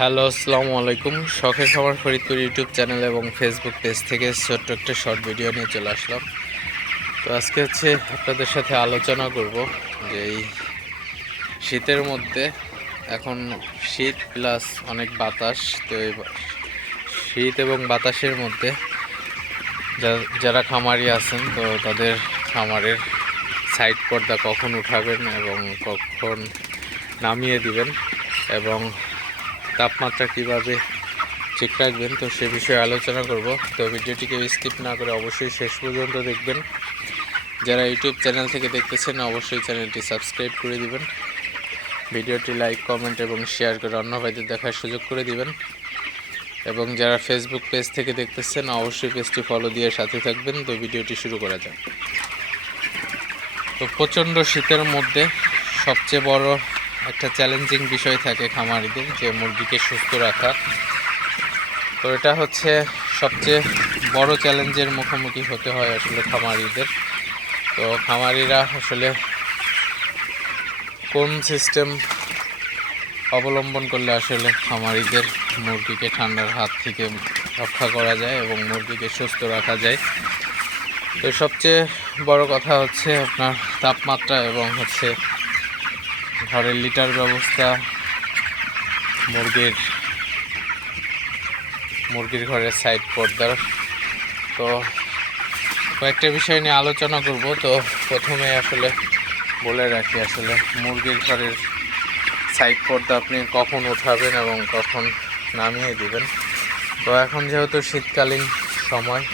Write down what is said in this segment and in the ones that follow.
Hello, আসসালামু আলাইকুম। শখের খাবার ফরিদপুর ইউটিউব চ্যানেল এবং ফেসবুক পেজ থেকে ছোট্ট একটা শর্ট ভিডিও নিয়ে চলে আসলাম। তো আজকে হচ্ছে আপনাদের সাথে আলোচনা করব যে এই শীতের মধ্যে এখন শীত প্লাস অনেক বাতাস, তো এই শীত এবং বাতাসের মধ্যে যারা খামারি আছেন, তো তাদের খামারের সাইড পর্দা কখন উঠাবেন এবং কখন নামিয়ে দিবেন এবং তাপমাত্রা কীভাবে ঠিক রাখবেন, তো সে বিষয়ে আলোচনা করব। তো ভিডিওটিকে স্কিপ না করে অবশ্যই শেষ পর্যন্ত দেখবেন। যারা ইউটিউব চ্যানেল থেকে দেখতেছেন, অবশ্যই চ্যানেলটি সাবস্ক্রাইব করে দিবেন। ভিডিওটি লাইক, কমেন্ট এবং শেয়ার করে অন্য ভাইদের দেখার সুযোগ করে দিবেন। এবং যারা ফেসবুক পেজ থেকে দেখতেছেন, অবশ্যই পেজটি ফলো দিয়ে সাথে থাকবেন। তো ভিডিওটি শুরু করা যাক। তো প্রচণ্ড শীতের মধ্যে সবচেয়ে বড় একটা চ্যালেঞ্জিং বিষয় থাকে খামারিদের যে মুরগিকে সুস্থ রাখা। তো এটা হচ্ছে সবচেয়ে বড় চ্যালেঞ্জের মুখোমুখি হতে হয় আসলে খামারিদের। তো খামারিরা আসলে কোন সিস্টেম অবলম্বন করলে আসলে খামারিদের মুরগিকে ঠান্ডার হাত থেকে রক্ষা করা যায় এবং মুরগিকে সুস্থ রাখা যায়? তো সবচেয়ে বড় কথা হচ্ছে আপনার তাপমাত্রা এবং হচ্ছে ঘরের লিটার ব্যবস্থা, মুরগির মুরগির ঘরের সাইড পর্দার। তো কয়েকটা বিষয় নিয়ে আলোচনা করব। তো প্রথমে আসলে বলে রাখি, আসলে মুরগির ঘরের সাইড পর্দা আপনি কখন উঠাবেন এবং কখন নামিয়ে দিবেন। তো এখন যেহেতু শীতকালীন সময়,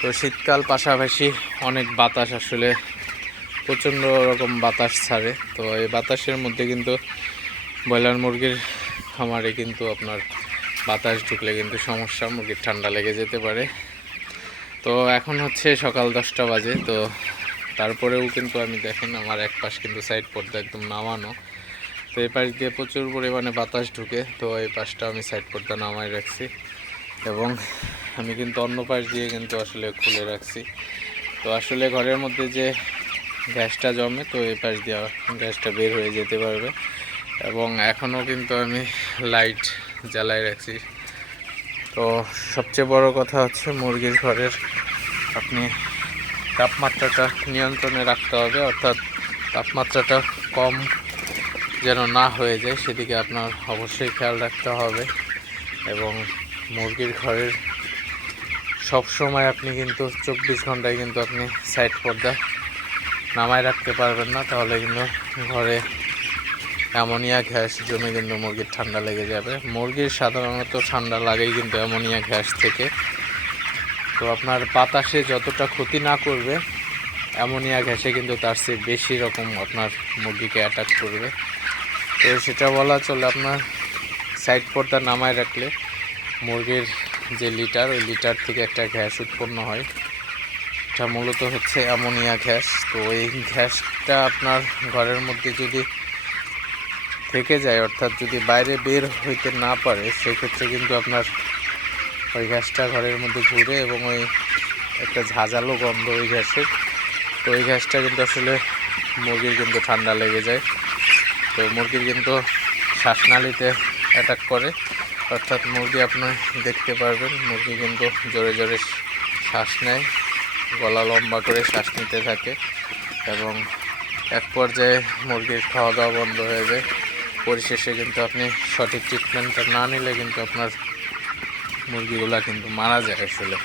তো শীতকাল পাশাপাশি অনেক বাতাস আসলে প্রচণ্ড রকম বাতাস ছাড়ে। তো এই বাতাসের মধ্যে কিন্তু ব্রয়লার মুরগির খামারে কিন্তু আপনার বাতাস ঢুকলে কিন্তু সমস্যা, মুরগির ঠান্ডা লেগে যেতে পারে। তো এখন হচ্ছে সকাল দশটা বাজে, তো তারপরেও কিন্তু আমি দেখেন আমার এক পাশ কিন্তু সাইড পর্দা একদম নামানো। তো এই পাশ দিয়ে প্রচুর পরিমাণে বাতাস ঢুকে, তো এই পাশটা আমি সাইড পর্দা নামাই রাখছি এবং আমি কিন্তু অন্য পাশ দিয়ে কিন্তু আসলে খুলে রাখছি। তো আসলে ঘরের মধ্যে যে গ্যাসটা জমে তো এই পাশ দিয়ে গ্যাসটা বের হয়ে যেতে পারবে। এবং এখনও কিন্তু আমি লাইট জ্বালাই রাখছি। তো সবচেয়ে বড় কথা হচ্ছে মুরগির ঘরের আপনি তাপমাত্রাটা নিয়ন্ত্রণে রাখতে হবে, অর্থাৎ তাপমাত্রাটা কম যেন না হয়ে যায় সেদিকে আপনার অবশ্যই খেয়াল রাখতে হবে। এবং মুরগির ঘরের সব সময় আপনি কিন্তু চব্বিশ ঘন্টায় কিন্তু আপনি সাইড পর্দা নামায় রাখতে পারবেন না, তাহলে কিন্তু ঘরে অ্যামোনিয়া গ্যাস জমে কিন্তু মুরগির ঠান্ডা লেগে যাবে। মুরগির সাধারণত ঠান্ডা লাগেই কিন্তু অ্যামোনিয়া গ্যাস থেকে। তো আপনার বাতাসে যতটা ক্ষতি না করবে, অ্যামোনিয়া গ্যাসে কিন্তু তার চেয়ে বেশি রকম আপনার মুরগিকে অ্যাটাক করবে। তো সেটা বলা চলে আপনার সাইড পর্দা নামায় রাখলে মুরগির যে লিটার ওই লিটার থেকে একটা গ্যাস উৎপন্ন হয়। এটা মূলত হচ্ছে অ্যামোনিয়া গ্যাস। তো এই গ্যাসটা আপনার ঘরের মধ্যে যদি থেকে যায়, অর্থাৎ যদি বাইরে বের হইতে না পারে, সেক্ষেত্রে কিন্তু আপনার ওই গ্যাসটা ঘরের মধ্যে ঘুরে এবং ওই একটা ঝাঁঝালো গন্ধ ওই গ্যাসের তো ওই গ্যাসটা কিন্তু আসলে মুরগির কিন্তু ঠান্ডা লেগে যায়। তো মুরগির কিন্তু শ্বাসনালীতে অ্যাটাক করে। অর্থাৎ মুরগি আপনি দেখতে পারবেন, মুরগি কিন্তু জোরে জোরে শ্বাস নেয়। গলা লম্বা করে শ্বাস নিতে থাকে এবং এক পর্যায়ে মুরগির খাওয়া দাওয়া বন্ধ হয়ে যায়। পরিশেষে কিন্তু আপনি সঠিক ট্রিটমেন্টটা না নিলে কিন্তু আপনার মুরগিগুলা কিন্তু মারা যায় আসলে।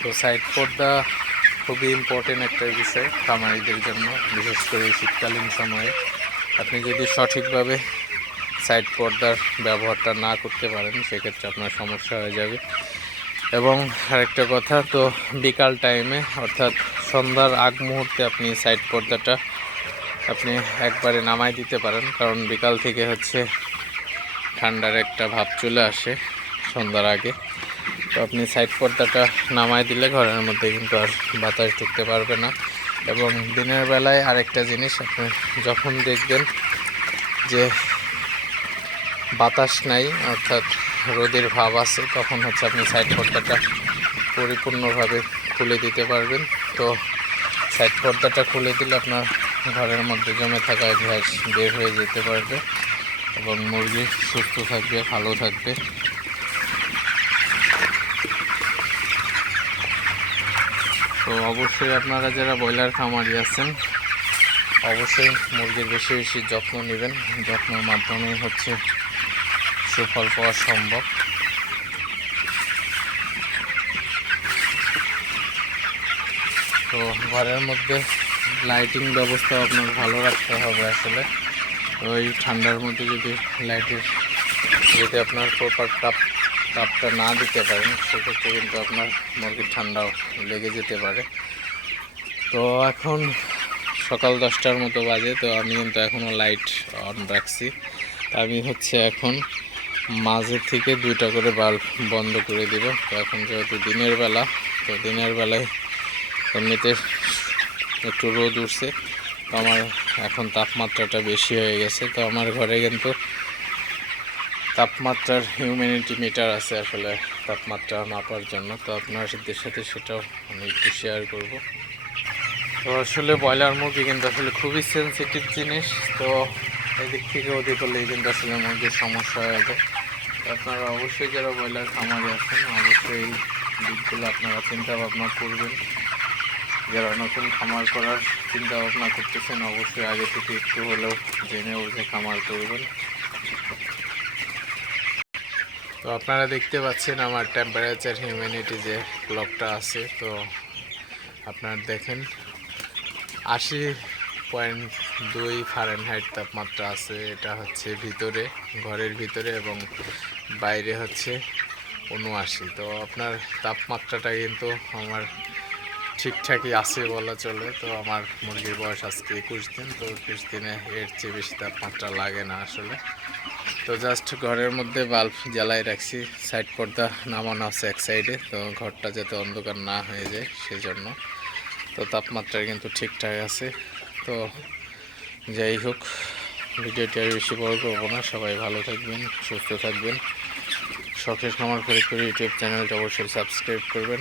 তো সাইড পর্দা খুবই ইম্পর্টেন্ট একটা বিষয় খামারিদের জন্য, বিশেষ করে শীতকালীন সময়ে। আপনি যদি সঠিকভাবে সাইড পর্দার ব্যবহারটা না করতে পারেন, সেক্ষেত্রে আপনার সমস্যা হয়ে যাবে। এবং আরেকটা কথা, তো বিকাল টাইমে, অর্থাৎ সন্ধ্যার আগ মুহূর্তে আপনি সাইড পর্দাটা আপনি একবারে নামাই দিতে পারেন, কারণ বিকাল থেকে হচ্ছে ঠান্ডার একটা ভাব চলে আসে সন্ধ্যার আগে। তো আপনি সাইড পর্দাটা নামাই দিলে ঘরের মধ্যে কিন্তু আর বাতাস ঢুকতে পারবে না। এবং দিনের বেলায় আরেকটা জিনিস, আপনি যখন দেখবেন যে বাতাস নাই, অর্থাৎ রোদের ভাব আছে, তখন হচ্ছে আপনি সাইড পর্দাটা পরিপূর্ণভাবে খুলে দিতে পারবেন। তো সাইড পর্দাটা খুলে দিলে আপনার ঘরের মধ্যে জমে থাকা গ্যাস বের হয়ে যেতে পারবে এবং মুরগি সুস্থ থাকবে, ভালো থাকবে। তো অবশ্যই আপনারা যারা ব্রয়লার খামারি আছেন, অবশ্যই মুরগির বেশি বেশি যত্ন নেবেন। যত্নের মাধ্যমে হচ্ছে সুফল পাওয়া সম্ভব। তো ঘরের মধ্যে লাইটিং ব্যবস্থা আপনার ভালো রাখতে হবে আসলে। ওই ঠান্ডার মধ্যে যদি লাইটের যদি আপনার প্রপার তাপ তাপটা না দিতে পারেন, সেক্ষেত্রে কিন্তু আপনার মুরগির ঠান্ডাও লেগে যেতে পারে। তো এখন সকাল দশটার মতো বাজে, তো আমি কিন্তু এখনও লাইট অন রাখছি। আমি হচ্ছে এখন মাঝে থেকে দুইটা করে বাল্ব বন্ধ করে দিব। তো এখন যেহেতু দিনের বেলা, তো দিনের বেলায় এমনিতে একটু রোদ উঠছে। তো আমার এখন তাপমাত্রাটা বেশি হয়ে গেছে। তো আমার ঘরে কিন্তু তাপমাত্রার হিউম্যানিটি মিটার আছে আসলে তাপমাত্রা মাপার জন্য। তো আপনার আপনাদের সাথে সেটাও আমি একটু শেয়ার করব। তো আসলে ব্রয়লার মুরগি কিন্তু আসলে খুবই সেন্সিটিভ জিনিস। তো এদিক থেকে ওদিক হলেই কিন্তু আসলে মুরগির সমস্যা হয়ে যায়। আপনারা অবশ্যই যারা ব্রয়লার খামারে আছেন, অবশ্যই এই দিকগুলো আপনারা চিন্তা ভাবনা করবেন। যারা নতুন খামার করার চিন্তা ভাবনা করতেছেন, অবশ্যই আগে থেকে একটু হলেও জেনে বুঝে খামার করবেন। তো আপনারা দেখতে পাচ্ছেন আমার টেম্পারেচার হিউম্যানিটি যে ক্লকটা আছে, তো আপনারা দেখেন আশি পয়েন্ট দুই ফারেনহাইট তাপমাত্রা আছে, এটা হচ্ছে ভিতরে, ঘরের ভিতরে এবং বাইরে হচ্ছে উনআশি। তো আপনার তাপমাত্রাটা কিন্তু আমার ঠিকঠাকই আছে বলা চলে, তো আমার মুরগির বয়স আজকে একুশ দিন, তো একুশ দিনে এর চেয়ে বেশি তাপমাত্রা লাগে না আসলে। তো জাস্ট ঘরের মধ্যে বাল্ব জ্বালাই রাখছি সাইড পর্দা নামানো আছে এক সাইডে তো ঘরটা যাতে অন্ধকার না হয়ে যায় সেজন্য। তো তাপমাত্রা কিন্তু ঠিকঠাক আছে, তো যাই হোক, ভিডিওটি আর বেশি বড় করব না। সবাই ভালো থাকবেন, সুস্থ থাকবেন। শখের খামার করে করে ইউটিউব চ্যানেলটা অবশ্যই সাবস্ক্রাইব করবেন,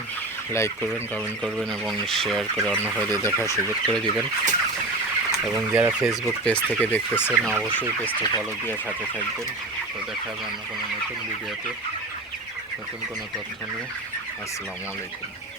লাইক করবেন, কমেন্ট করবেন এবং শেয়ার করে অন্য ভাইদের দেখার সুযোগ করে দিবেন। এবং যারা ফেসবুক পেজ থেকে দেখতেছেন, অবশ্যই পেজটা ফলো দিয়ে সাথে থাকবেন। তো দেখা হবে অন্য কোনো নতুন ভিডিওতে। নতুন কোনো তথ্য নিয়ে। আসসালামু আলাইকুম।